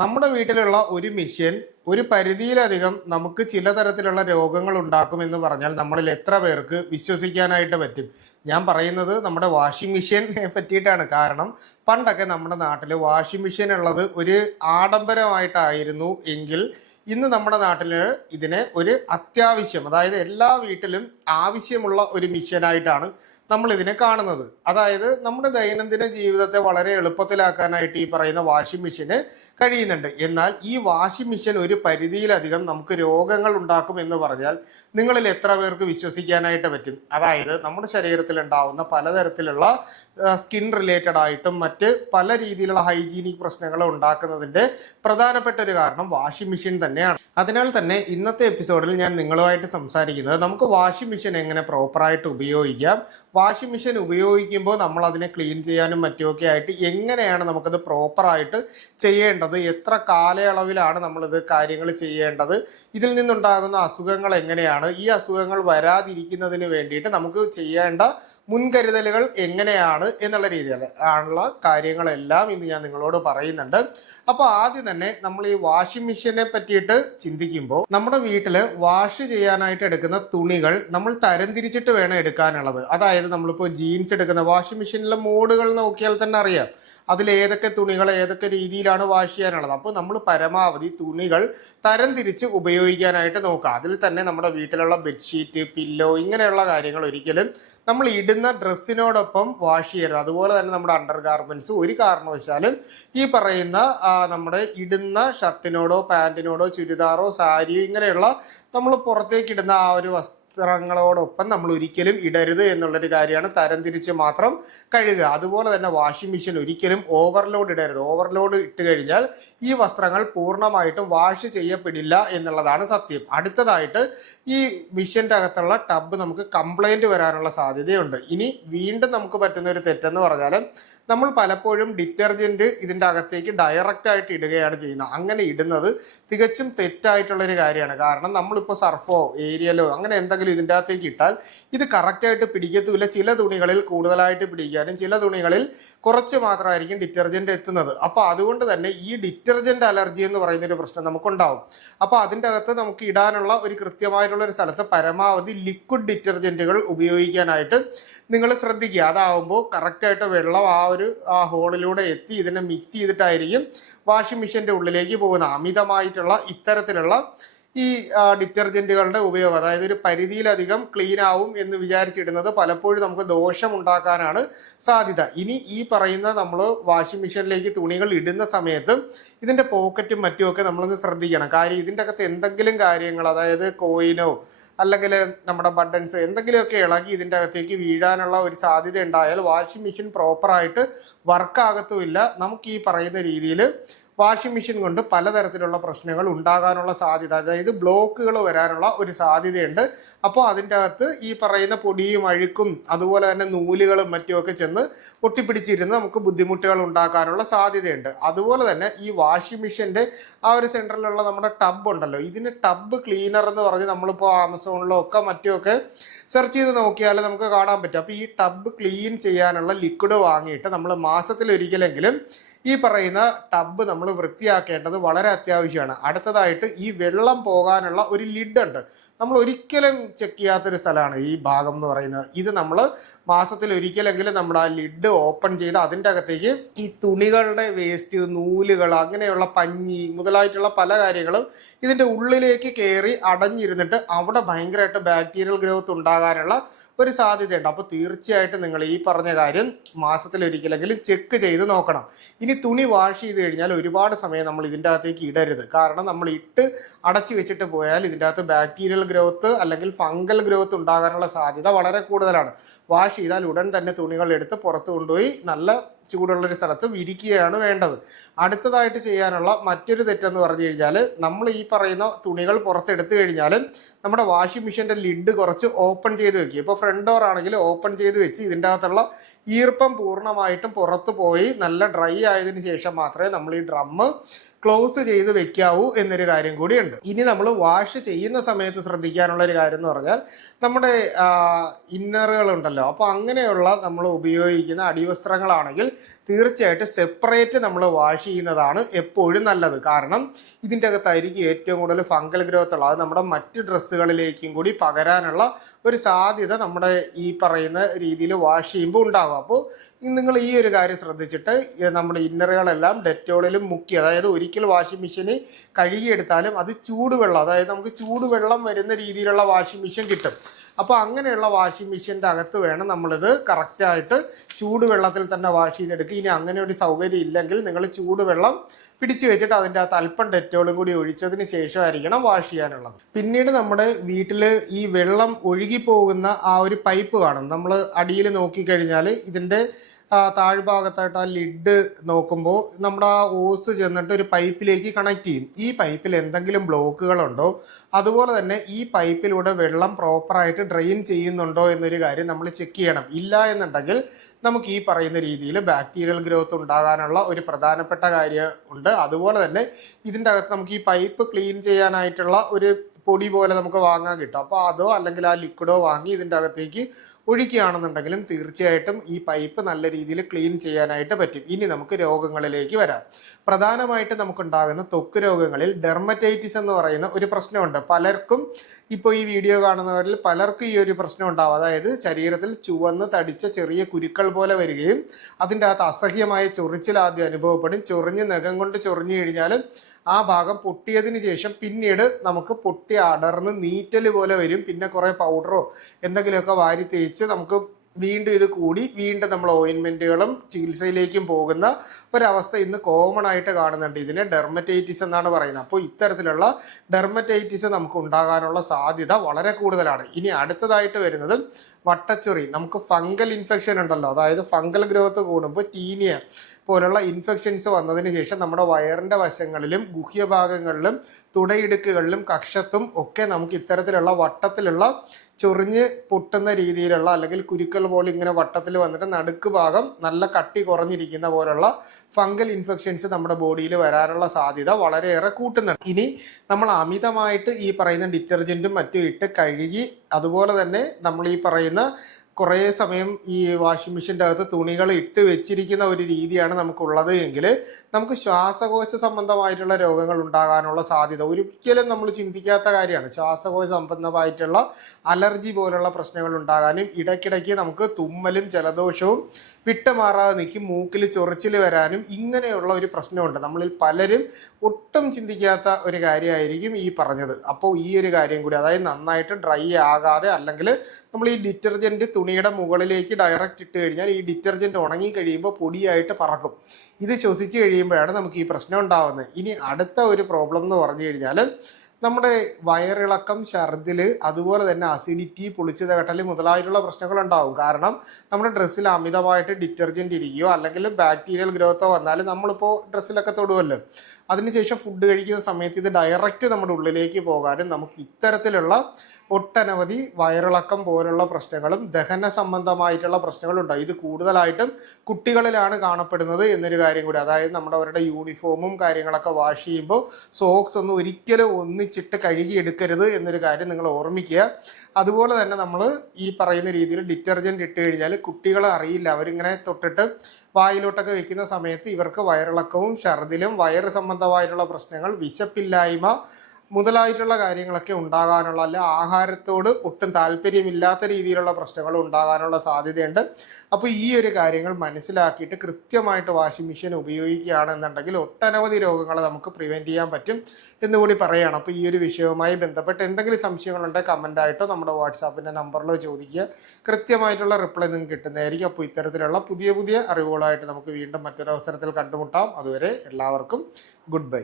നമ്മുടെ വീട്ടിലുള്ള ഒരു മെഷീൻ ഒരു പരിധിയിലധികം നമുക്ക് ചില തരത്തിലുള്ള രോഗങ്ങൾ ഉണ്ടാക്കുമെന്ന് പറഞ്ഞാൽ നമ്മളിൽ എത്ര പേർക്ക് വിശ്വസിക്കാനായിട്ട് പറ്റും? ഞാൻ പറയുന്നത് നമ്മുടെ വാഷിംഗ് മെഷീനെ പറ്റിയിട്ടാണ്. കാരണം പണ്ടൊക്കെ നമ്മുടെ നാട്ടിൽ വാഷിംഗ് മെഷീൻ ഉള്ളത് ഒരു ആഡംബരമായിട്ടായിരുന്നു എങ്കിൽ ഇന്ന് നമ്മുടെ നാട്ടിൽ ഇതിനെ ഒരു അത്യാവശ്യം, അതായത് എല്ലാ വീട്ടിലും ആവശ്യമുള്ള ഒരു മെഷീനായിട്ടാണ് നമ്മൾ ഇതിനെ കാണുന്നത്. അതായത് നമ്മുടെ ദൈനംദിന ജീവിതത്തെ വളരെ എളുപ്പത്തിലാക്കാനായിട്ട് ഈ പറയുന്ന വാഷിംഗ് മെഷീന് കഴിയുന്നുണ്ട്. എന്നാൽ ഈ വാഷിംഗ് മെഷീൻ ഒരു പരിധിയിലധികം നമുക്ക് രോഗങ്ങൾ ഉണ്ടാക്കും എന്ന് പറഞ്ഞാൽ നിങ്ങളിൽ എത്ര പേർക്ക് വിശ്വസിക്കാനായിട്ട് പറ്റും? അതായത് നമ്മുടെ ശരീരത്തിൽ ഉണ്ടാവുന്ന പലതരത്തിലുള്ള സ്കിൻ റിലേറ്റഡ് ആയിട്ടും മറ്റ് പല രീതിയിലുള്ള ഹൈജീനിക് പ്രശ്നങ്ങൾ ഉണ്ടാക്കുന്നതിന്റെ പ്രധാനപ്പെട്ട ഒരു കാരണം വാഷിംഗ് മെഷീൻ തന്നെയാണ്. അതിനാൽ തന്നെ ഇന്നത്തെ എപ്പിസോഡിൽ ഞാൻ നിങ്ങളുമായിട്ട് സംസാരിക്കുന്നത് നമുക്ക് വാഷിംഗ് മെഷീൻ എങ്ങനെ പ്രോപ്പറായിട്ട് ഉപയോഗിക്കാം, വാഷിംഗ് മെഷീൻ ഉപയോഗിക്കുമ്പോൾ നമ്മൾ അതിനെ ക്ലീൻ ചെയ്യാനും മറ്റുമൊക്കെ ആയിട്ട് എങ്ങനെയാണ് നമുക്കത് പ്രോപ്പറായിട്ട് ചെയ്യേണ്ടത്, എത്ര കാലയളവിലാണ് നമ്മളിത് കാര്യങ്ങൾ ചെയ്യേണ്ടത്, ഇതിൽ നിന്നുണ്ടാകുന്ന അസുഖങ്ങൾ എങ്ങനെയാണ്, ഈ അസുഖങ്ങൾ വരാതിരിക്കുന്നതിന് വേണ്ടിയിട്ട് നമുക്ക് ചെയ്യേണ്ട മുൻകരുതലുകൾ എങ്ങനെയാണ് എന്നുള്ള രീതിയിൽ ആണുള്ള കാര്യങ്ങളെല്ലാം ഇന്ന് ഞാൻ നിങ്ങളോട് പറയുന്നുണ്ട്. അപ്പോൾ ആദ്യം തന്നെ നമ്മൾ ഈ വാഷിംഗ് മെഷീനെ പറ്റിയിട്ട് ചിന്തിക്കുമ്പോൾ നമ്മുടെ വീട്ടിൽ വാഷ് ചെയ്യാനായിട്ട് എടുക്കുന്ന തുണികൾ നമ്മൾ തരംതിരിച്ചിട്ട് വേണം എടുക്കാനുള്ളത്. അതായത് നമ്മളിപ്പോൾ ജീൻസ് എടുക്കുന്ന വാഷിംഗ് മെഷീനിലെ മോഡുകൾ നോക്കിയാൽ തന്നെ അറിയാം അതിൽ ഏതൊക്കെ തുണികൾ ഏതൊക്കെ രീതിയിലാണ് വാഷ് ചെയ്യാനുള്ളത്. അപ്പോൾ നമ്മൾ പരമാവധി തുണികൾ തരംതിരിച്ച് ഉപയോഗിക്കാനായിട്ട് നോക്കുക. അതിൽ തന്നെ നമ്മുടെ വീട്ടിലുള്ള ബെഡ്ഷീറ്റ്, പില്ലോ ഇങ്ങനെയുള്ള കാര്യങ്ങൾ ഒരിക്കലും നമ്മൾ ഇടുന്ന ഡ്രസ്സിനോടൊപ്പം വാഷ് ചെയ്യരുത്. അതുപോലെ തന്നെ നമ്മുടെ അണ്ടർ ഗാർമെന്റ്സ് ഒരു കാരണവശാലും ഈ പറയുന്ന നമ്മുടെ ഇടുന്ന ഷർട്ടിനോടോ പാൻറ്റിനോടോ ചുരിദാറോ സാരിയോ ഇങ്ങനെയുള്ള നമ്മൾ പുറത്തേക്ക് ഇടുന്ന ആ ഒരു വസ്ത്രങ്ങളോടൊപ്പം നമ്മൾ ഒരിക്കലും ഇടരുത് എന്നുള്ളൊരു കാര്യമാണ്. തരംതിരിച്ച് മാത്രം കഴുകുക. അതുപോലെ തന്നെ വാഷിംഗ് മെഷീൻ ഒരിക്കലും ഓവർലോഡ് ഇടരുത്. ഓവർലോഡ് ഇട്ട് കഴിഞ്ഞാൽ ഈ വസ്ത്രങ്ങൾ പൂർണ്ണമായിട്ടും വാഷ് ചെയ്യപ്പെടില്ല എന്നുള്ളതാണ് സത്യം. അടുത്തതായിട്ട് ഈ മെഷീൻ്റെ അകത്തുള്ള ടബ് നമുക്ക് കംപ്ലൈൻറ്റ് വരാനുള്ള സാധ്യതയുണ്ട്. ഇനി വീണ്ടും നമുക്ക് പറ്റുന്ന ഒരു തെറ്റെന്ന് പറഞ്ഞാൽ നമ്മൾ പലപ്പോഴും ഡിറ്റർജൻറ്റ് ഇതിൻ്റെ അകത്തേക്ക് ഡയറക്റ്റ് ആയിട്ട് ഇടുകയാണ് ചെയ്യുന്നത്. അങ്ങനെ ഇടുന്നത് തികച്ചും തെറ്റായിട്ടുള്ളൊരു കാര്യമാണ്. കാരണം നമ്മളിപ്പോൾ സർഫോ ഏരിയലോ അങ്ങനെ എന്തെങ്കിലും ഇതിൻ്റെ അകത്തേക്ക് ഇട്ടാൽ ഇത് കറക്റ്റായിട്ട് പിടിക്കത്തുമില്ല. ചില തുണികളിൽ കൂടുതലായിട്ട് പിടിക്കാനും ചില തുണികളിൽ കുറച്ച് മാത്രമായിരിക്കും ഡിറ്റർജൻറ്റ് എത്തുന്നത്. അപ്പോൾ അതുകൊണ്ട് തന്നെ ഈ ഡിറ്റർജൻറ്റ് അലർജി എന്ന് പറയുന്നൊരു പ്രശ്നം നമുക്കുണ്ടാവും. അപ്പോൾ അതിൻ്റെ അകത്ത് നമുക്ക് ഇടാനുള്ള ഒരു കൃത്യമായിട്ടുള്ള ഒരു സ്ഥലത്ത് പരമാവധി ലിക്വിഡ് ഡിറ്റർജൻറ്റുകൾ ഉപയോഗിക്കാനായിട്ട് നിങ്ങൾ ശ്രദ്ധിക്കുക. അതാവുമ്പോൾ കറക്റ്റായിട്ട് വെള്ളം ആ ഹോളിലൂടെ എത്തി ഇതിനെ മിക്സ് ചെയ്തിട്ടായിരിക്കും വാഷിംഗ് മെഷീൻ്റെ ഉള്ളിലേക്ക് പോകുന്നത്. അമിതമായിട്ടുള്ള ഇത്തരത്തിലുള്ള ഈ ഡിറ്റർജൻറ്റുകളുടെ ഉപയോഗം, അതായത് ഒരു പരിധിയിലധികം ക്ലീൻ ആവും എന്ന് വിചാരിച്ചിടുന്നത് പലപ്പോഴും നമുക്ക് ദോഷമുണ്ടാക്കാനാണ് സാധ്യത. ഇനി ഈ പറയുന്ന നമ്മൾ വാഷിംഗ് മെഷീനിലേക്ക് തുണികൾ ഇടുന്ന സമയത്ത് ഇതിൻ്റെ പോക്കറ്റും മറ്റുമൊക്കെ നമ്മളൊന്ന് ശ്രദ്ധിക്കണം. കാര്യം ഇതിൻ്റെ അകത്ത് എന്തെങ്കിലും കാര്യങ്ങൾ, അതായത് കോയിനോ അല്ലെങ്കിൽ നമ്മുടെ ബട്ടൺസോ എന്തെങ്കിലുമൊക്കെ ഇളകി ഇതിൻ്റെ അകത്തേക്ക് വീഴാനുള്ള ഒരു സാധ്യത ഉണ്ടായാൽ വാഷിംഗ് മെഷീൻ പ്രോപ്പറായിട്ട് വർക്കാകത്തുമില്ല. നമുക്ക് ഈ പറയുന്ന രീതിയിൽ വാഷിംഗ് മെഷീൻ കൊണ്ട് പലതരത്തിലുള്ള പ്രശ്നങ്ങൾ ഉണ്ടാകാനുള്ള സാധ്യത, അതായത് ബ്ലോക്കുകൾ വരാനുള്ള ഒരു സാധ്യതയുണ്ട്. അപ്പോൾ അതിൻ്റെ അകത്ത് ഈ പറയുന്ന പൊടിയും അഴുക്കും അതുപോലെ തന്നെ നൂലുകളും മറ്റുമൊക്കെ ചെന്ന് ഒട്ടിപ്പിടിച്ചിരുന്ന് നമുക്ക് ബുദ്ധിമുട്ടുകൾ ഉണ്ടാക്കാനുള്ള സാധ്യതയുണ്ട്. അതുപോലെ തന്നെ ഈ വാഷിംഗ് മെഷീൻ്റെ ആ ഒരു സെൻറ്ററിലുള്ള നമ്മുടെ ടബ് ഉണ്ടല്ലോ, ഇതിന് ടബ് ക്ലീനർ എന്ന് പറഞ്ഞ് നമ്മളിപ്പോൾ ആമസോണിലോ ഒക്കെ മറ്റുമൊക്കെ സെർച്ച് ചെയ്ത് നോക്കിയാൽ നമുക്ക് കാണാൻ പറ്റും. അപ്പോൾ ഈ ടബ് ക്ലീൻ ചെയ്യാനുള്ള ലിക്വിഡ് വാങ്ങിയിട്ട് നമ്മൾ മാസത്തിലൊരിക്കലെങ്കിലും ഈ പറയുന്ന ടബ് നമ്മൾ വൃത്തിയാക്കേണ്ടത് വളരെ അത്യാവശ്യമാണ്. അടുത്തതായിട്ട് ഈ വെള്ളം പോകാനുള്ള ഒരു ലിഡ് ഉണ്ട്. നമ്മൾ ഒരിക്കലും ചെക്ക് ചെയ്യാത്തൊരു സ്ഥലമാണ് ഈ ഭാഗം എന്ന് പറയുന്നത്. ഇത് നമ്മൾ മാസത്തിൽ ഒരിക്കലെങ്കിലും നമ്മുടെ ആ ലിഡ് ഓപ്പൺ ചെയ്ത് അതിൻ്റെ അകത്തേക്ക് ഈ തുണികളുടെ വേസ്റ്റ്, നൂലുകൾ, അങ്ങനെയുള്ള പഞ്ഞി മുതലായിട്ടുള്ള പല കാര്യങ്ങളും ഇതിൻ്റെ ഉള്ളിലേക്ക് കയറി അടഞ്ഞിരുന്നിട്ട് അവിടെ ഭയങ്കരമായിട്ട് ബാക്ടീരിയൽ ഗ്രോത്ത് ഉണ്ടാകാനുള്ള ഒരു സാധ്യതയുണ്ട്. അപ്പോൾ തീർച്ചയായിട്ടും നിങ്ങൾ ഈ പറഞ്ഞ കാര്യം മാസത്തിലൊരിക്കലെങ്കിലും ചെക്ക് ചെയ്ത് നോക്കണം. ഇനി തുണി വാഷ് ചെയ്ത് കഴിഞ്ഞാൽ ഒരുപാട് സമയം നമ്മൾ ഇതിൻ്റെ അകത്തേക്ക് ഇടരുത്. കാരണം നമ്മൾ ഇട്ട് അടച്ചു വെച്ചിട്ട് പോയാൽ ഇതിൻ്റെ അകത്ത് ബാക്ടീരിയൽ ഗ്രോത്ത് അല്ലെങ്കിൽ ഫംഗൽ ഗ്രോത്ത് ഉണ്ടാകാനുള്ള സാധ്യത വളരെ കൂടുതലാണ്. വാഷ് ചെയ്താൽ ഉടൻ തന്നെ തുണികൾ എടുത്ത് പുറത്ത് കൊണ്ടുപോയി നല്ല ചൂടുള്ളൊരു സ്ഥലത്ത് വിരിക്കുകയാണ് വേണ്ടത്. അടുത്തതായിട്ട് ചെയ്യാനുള്ള മറ്റൊരു തെറ്റെന്ന് പറഞ്ഞു കഴിഞ്ഞാൽ നമ്മൾ ഈ പറയുന്ന തുണികൾ പുറത്തെടുത്തു കഴിഞ്ഞാലും നമ്മുടെ വാഷിംഗ് മെഷീൻ്റെ ലിഡ് കുറച്ച് ഓപ്പൺ ചെയ്ത് വെക്കുക. ഇപ്പോൾ ഫ്രണ്ട് ഡോർ ആണെങ്കിൽ ഓപ്പൺ ചെയ്ത് വെച്ച് ഇതിൻ്റെ അകത്തുള്ള ഈർപ്പം പൂർണ്ണമായിട്ടും പുറത്ത് പോയി നല്ല ഡ്രൈ ആയതിനു ശേഷം മാത്രമേ നമ്മൾ ഈ ഡ്രമ്മ് ക്ലോസ് ചെയ്ത് വെക്കാവൂ എന്നൊരു കാര്യം കൂടിയുണ്ട്. ഇനി നമ്മൾ വാഷ് ചെയ്യുന്ന സമയത്ത് ശ്രദ്ധിക്കാനുള്ള ഒരു കാര്യം എന്ന് പറഞ്ഞാൽ നമ്മുടെ ഇന്നറുകളുണ്ടല്ലോ, അപ്പോൾ അങ്ങനെയുള്ള നമ്മൾ ഉപയോഗിക്കുന്ന അടിവസ്ത്രങ്ങളാണെങ്കിൽ തീർച്ചയായിട്ടും സെപ്പറേറ്റ് നമ്മൾ വാഷ് ചെയ്യുന്നതാണ് എപ്പോഴും നല്ലത്. കാരണം ഇതിൻ്റെ അകത്തായിരിക്കും ഏറ്റവും കൂടുതൽ ഫംഗൽ ഗ്രോത്ത് ഉള്ളത്. അത് നമ്മുടെ മറ്റ് ഡ്രസ്സുകളിലേക്കും കൂടി പകരാനുള്ള ഒരു സാധ്യത നമ്മുടെ ഈ പറയുന്ന രീതിയിൽ വാഷ് ചെയ്യുമ്പോൾ ഉണ്ടാകും. അപ്പോൾ നിങ്ങൾ ഈ ഒരു കാര്യം ശ്രദ്ധിച്ചിട്ട് നമ്മുടെ ഇന്നറുകളെല്ലാം ഡെറ്റോളിലും മുക്കി, അതായത് ഒരിക്കൽ വാഷിംഗ് മെഷീന് കഴുകിയെടുത്താലും അത് ചൂടുവെള്ളം, അതായത് നമുക്ക് ചൂടുവെള്ളം വരുന്ന രീതിയിലുള്ള വാഷിംഗ് മെഷീൻ കിട്ടും. അപ്പോൾ അങ്ങനെയുള്ള വാഷിംഗ് മെഷീൻ്റെ അകത്ത് വേണം നമ്മളിത് കറക്റ്റായിട്ട് ചൂടുവെള്ളത്തിൽ തന്നെ വാഷ് ചെയ്തെടുക്കുക. ഇനി അങ്ങനെ ഒരു സൗകര്യം ഇല്ലെങ്കിൽ നിങ്ങൾ ചൂടുവെള്ളം പിടിച്ചു വെച്ചിട്ട് അതിൻ്റെ അകത്ത് അല്പം ഡെറ്റോളും കൂടി ഒഴിച്ചതിന് ശേഷമായിരിക്കണം വാഷ് ചെയ്യാനുള്ളത്. പിന്നീട് നമ്മുടെ വീട്ടിൽ ഈ വെള്ളം ഒഴുകിപ്പോകുന്ന ആ ഒരു പൈപ്പ് കാണും. നമ്മൾ അടിയിൽ നോക്കിക്കഴിഞ്ഞാൽ ഇതിൻ്റെ താഴ്ഭാഗത്തായിട്ട് ആ ലിഡ് നോക്കുമ്പോൾ നമ്മുടെ ആ ഓസ് ചെന്നിട്ട് ഒരു പൈപ്പിലേക്ക് കണക്ട് ചെയ്യും. ഈ പൈപ്പിൽ എന്തെങ്കിലും ബ്ലോക്കുകളുണ്ടോ, അതുപോലെ തന്നെ ഈ പൈപ്പിലൂടെ വെള്ളം പ്രോപ്പറായിട്ട് ഡ്രെയിൻ ചെയ്യുന്നുണ്ടോ എന്നൊരു കാര്യം നമ്മൾ ചെക്ക് ചെയ്യണം. ഇല്ല എന്നുണ്ടെങ്കിൽ നമുക്ക് ഈ പറയുന്ന രീതിയിൽ ബാക്ടീരിയൽ ഗ്രോത്ത് ഉണ്ടാകാനുള്ള ഒരു പ്രധാനപ്പെട്ട കാര്യം ഉണ്ട്. അതുപോലെ തന്നെ ഇതിൻ്റെ അകത്ത് നമുക്ക് ഈ പൈപ്പ് ക്ലീൻ ചെയ്യാനായിട്ടുള്ള ഒരു പൊടി പോലെ നമുക്ക് വാങ്ങാൻ കിട്ടും. അപ്പോൾ അതോ അല്ലെങ്കിൽ ആ ലിക്വിഡോ വാങ്ങി ഇതിൻ്റെ അകത്തേക്ക് ഒഴിക്കുകയാണെന്നുണ്ടെങ്കിലും തീർച്ചയായിട്ടും ഈ പൈപ്പ് നല്ല രീതിയിൽ ക്ലീൻ ചെയ്യാനായിട്ട് പറ്റും. ഇനി നമുക്ക് രോഗങ്ങളിലേക്ക് വരാം. പ്രധാനമായിട്ട് നമുക്കുണ്ടാകുന്ന ത്വക്ക് രോഗങ്ങളിൽ ഡെർമറ്റൈറ്റിസ് എന്ന് പറയുന്ന ഒരു പ്രശ്നമുണ്ട്. പലർക്കും ഇപ്പോൾ ഈ വീഡിയോ കാണുന്നവരിൽ പലർക്കും ഈ ഒരു പ്രശ്നം ഉണ്ടാവും. അതായത് ശരീരത്തിൽ ചുവന്ന് തടിച്ച ചെറിയ കുരുക്കൾ പോലെ വരികയും അതിൻ്റെ അകത്ത് അസഹ്യമായ ചൊറിച്ചിൽ ആദ്യം അനുഭവപ്പെടും. ചൊറിഞ്ഞ് നഖം കൊണ്ട് ചൊറിഞ്ഞു കഴിഞ്ഞാലും ആ ഭാഗം പൊട്ടിയതിന് ശേഷം പിന്നീട് നമുക്ക് പൊട്ടി അടർന്ന് നീറ്റൽ പോലെ വരും. പിന്നെ കുറേ പൗഡറോ എന്തെങ്കിലുമൊക്കെ വാരി തേച്ച് നമുക്ക് വീണ്ടും ഇത് കൂടി വീണ്ടും നമ്മൾ ഓയിൻമെൻറ്റുകളും ചികിത്സയിലേക്കും പോകുന്ന ഒരവസ്ഥ ഇന്ന് കോമൺ ആയിട്ട് കാണുന്നുണ്ട്. ഇതിനെ ഡെർമറ്റൈറ്റിസ് എന്നാണ് പറയുന്നത്. അപ്പോൾ ഇത്തരത്തിലുള്ള ഡെർമറ്റൈറ്റിസ് നമുക്ക് ഉണ്ടാകാനുള്ള സാധ്യത വളരെ കൂടുതലാണ്. ഇനി അടുത്തതായിട്ട് വരുന്നത് വട്ടച്ചൊറി. നമുക്ക് ഫംഗൽ ഇൻഫെക്ഷൻ ഉണ്ടല്ലോ, അതായത് ഫംഗൽ ഗ്രോത്ത് കൂടുമ്പോൾ ടീനിയ പോലുള്ള ഇൻഫെക്ഷൻസ് വന്നതിന് ശേഷം നമ്മുടെ വയറിൻ്റെ വശങ്ങളിലും ഗുഹ്യഭാഗങ്ങളിലും തുടയിടുക്കുകളിലും കക്ഷത്തും ഒക്കെ നമുക്ക് ഇത്തരത്തിലുള്ള വട്ടത്തിലുള്ള ചൊറിഞ്ഞ് പൊട്ടുന്ന രീതിയിലുള്ള അല്ലെങ്കിൽ കുരുക്കൾ പോലെ ഇങ്ങനെ വട്ടത്തിൽ വന്നിട്ട് നടുക്ക് ഭാഗം നല്ല കട്ടി കുറഞ്ഞിരിക്കുന്ന പോലുള്ള ഫംഗൽ ഇൻഫെക്ഷൻസ് നമ്മുടെ ബോഡിയിൽ വരാനുള്ള സാധ്യത വളരെയേറെ കൂട്ടുന്നുണ്ട്. ഇനി നമ്മൾ അമിതമായിട്ട് ഈ പറയുന്ന ഡിറ്റർജൻറ്റും മറ്റും ഇട്ട് കഴുകി അതുപോലെ തന്നെ നമ്മൾ ഈ പറയുന്ന കുറേ സമയം ഈ വാഷിംഗ് മെഷീൻ്റെ അകത്ത് തുണികൾ ഇട്ട് വെച്ചിരിക്കുന്ന ഒരു രീതിയാണ് നമുക്കുള്ളത് എങ്കിൽ നമുക്ക് ശ്വാസകോശ സംബന്ധമായിട്ടുള്ള രോഗങ്ങൾ ഉണ്ടാകാനുള്ള സാധ്യത ഒരിക്കലും നമ്മൾ ചിന്തിക്കാത്ത കാര്യമാണ്. ശ്വാസകോശ സംബന്ധമായിട്ടുള്ള അലർജി പോലുള്ള പ്രശ്നങ്ങൾ ഉണ്ടാകാനും ഇടയ്ക്കിടയ്ക്ക് നമുക്ക് തുമ്മലും ജലദോഷവും വിട്ടുമാറാതെ നിൽക്കും, മൂക്കിൽ ചൊറിച്ചിൽ വരാനും ഇങ്ങനെയുള്ള ഒരു പ്രശ്നമുണ്ട്. നമ്മളിൽ പലരും ഒട്ടും ചിന്തിക്കാത്ത ഒരു കാര്യമായിരിക്കും ഈ പറഞ്ഞത്. അപ്പോൾ ഈ ഒരു കാര്യം കൂടി, അതായത് നന്നായിട്ട് ഡ്രൈ ആകാതെ അല്ലെങ്കിൽ നമ്മൾ ഈ ഡിറ്റർജൻറ്റ് തുണിയുടെ മുകളിലേക്ക് ഡയറക്റ്റ് ഇട്ട് കഴിഞ്ഞാൽ ഈ ഡിറ്റർജൻറ്റ് ഉണങ്ങി കഴിയുമ്പോൾ പൊടിയായിട്ട് പറക്കും. ഇത് ശ്വസിച്ച് കഴിയുമ്പോഴാണ് നമുക്ക് ഈ പ്രശ്നം ഉണ്ടാകുന്നത്. ഇനി അടുത്ത ഒരു പ്രോബ്ലം എന്ന് പറഞ്ഞു കഴിഞ്ഞാൽ നമ്മുടെ വയറിളക്കം, ഛർദിൽ, അതുപോലെ തന്നെ അസിഡിറ്റി, പുളിച്ചത് കെട്ടൽ മുതലായിട്ടുള്ള പ്രശ്നങ്ങളുണ്ടാവും. കാരണം നമ്മുടെ ഡ്രസ്സിൽ അമിതമായിട്ട് ഡിറ്റർജൻറ്റ് ഇരിക്കുകയോ അല്ലെങ്കിൽ ബാക്ടീരിയൽ ഗ്രോത്തോ വന്നാൽ നമ്മളിപ്പോൾ ഡ്രസ്സിലൊക്കെ തൊടുമല്ലോ, അതിനുശേഷം ഫുഡ് കഴിക്കുന്ന സമയത്ത് ഇത് ഡയറക്റ്റ് നമ്മുടെ ഉള്ളിലേക്ക് പോകാനും നമുക്ക് ഇത്തരത്തിലുള്ള ഒട്ടനവധി വയറിളക്കം പോലുള്ള പ്രശ്നങ്ങളും ദഹന സംബന്ധമായിട്ടുള്ള പ്രശ്നങ്ങളും ഉണ്ടാകും. ഇത് കൂടുതലായിട്ടും കുട്ടികളിലാണ് കാണപ്പെടുന്നത് എന്നൊരു കാര്യം കൂടി. അതായത് നമ്മുടെ അവരുടെ യൂണിഫോമും കാര്യങ്ങളൊക്കെ വാഷ് ചെയ്യുമ്പോൾ സോക്സ് ഒന്നും ഒരിക്കലും ഒന്നിച്ചിട്ട് കഴുകിയെടുക്കരുത് എന്നൊരു കാര്യം നിങ്ങൾ ഓർമ്മിക്കുക. അതുപോലെ തന്നെ നമ്മൾ ഈ പറയുന്ന രീതിയിൽ ഡിറ്റർജൻറ്റ് ഇട്ട് കഴിഞ്ഞാൽ കുട്ടികൾ അറിയില്ല, അവരിങ്ങനെ തൊട്ടിട്ട് വായിലോട്ടൊക്കെ വെക്കുന്ന സമയത്ത് ഇവർക്ക് വയറിളക്കവും ഛർദിലും വയറ് സംബന്ധമായിട്ടുള്ള പ്രശ്നങ്ങൾ, വിശപ്പില്ലായ്മ മുതലായിട്ടുള്ള കാര്യങ്ങളൊക്കെ ഉണ്ടാകാനുള്ള, അല്ല ആഹാരത്തോട് ഒട്ടും താല്പര്യമില്ലാത്ത രീതിയിലുള്ള പ്രശ്നങ്ങൾ ഉണ്ടാകാനുള്ള സാധ്യതയുണ്ട്. അപ്പോൾ ഈ ഒരു കാര്യങ്ങൾ മനസ്സിലാക്കിയിട്ട് കൃത്യമായിട്ട് വാഷിംഗ് മെഷീൻ ഉപയോഗിക്കുകയാണെന്നുണ്ടെങ്കിൽ ഒട്ടനവധി രോഗങ്ങൾ നമുക്ക് പ്രിവെൻറ്റ് ചെയ്യാൻ പറ്റും എന്നുകൂടി പറയുകയാണ്. അപ്പോൾ ഈ ഒരു വിഷയവുമായി ബന്ധപ്പെട്ട് എന്തെങ്കിലും സംശയങ്ങളുണ്ടെങ്കിൽ കമൻ്റായിട്ടോ നമ്മുടെ വാട്സാപ്പിൻ്റെ നമ്പറിലോ ചോദിക്കുക. കൃത്യമായിട്ടുള്ള റിപ്ലൈ നിങ്ങൾക്ക് കിട്ടുന്നതായിരിക്കും. അപ്പോൾ ഇത്തരത്തിലുള്ള പുതിയ പുതിയ അറിവുകളായിട്ട് നമുക്ക് വീണ്ടും മറ്റൊരു അവസരത്തിൽ കണ്ടുമുട്ടാം. അതുവരെ എല്ലാവർക്കും ഗുഡ് ബൈ.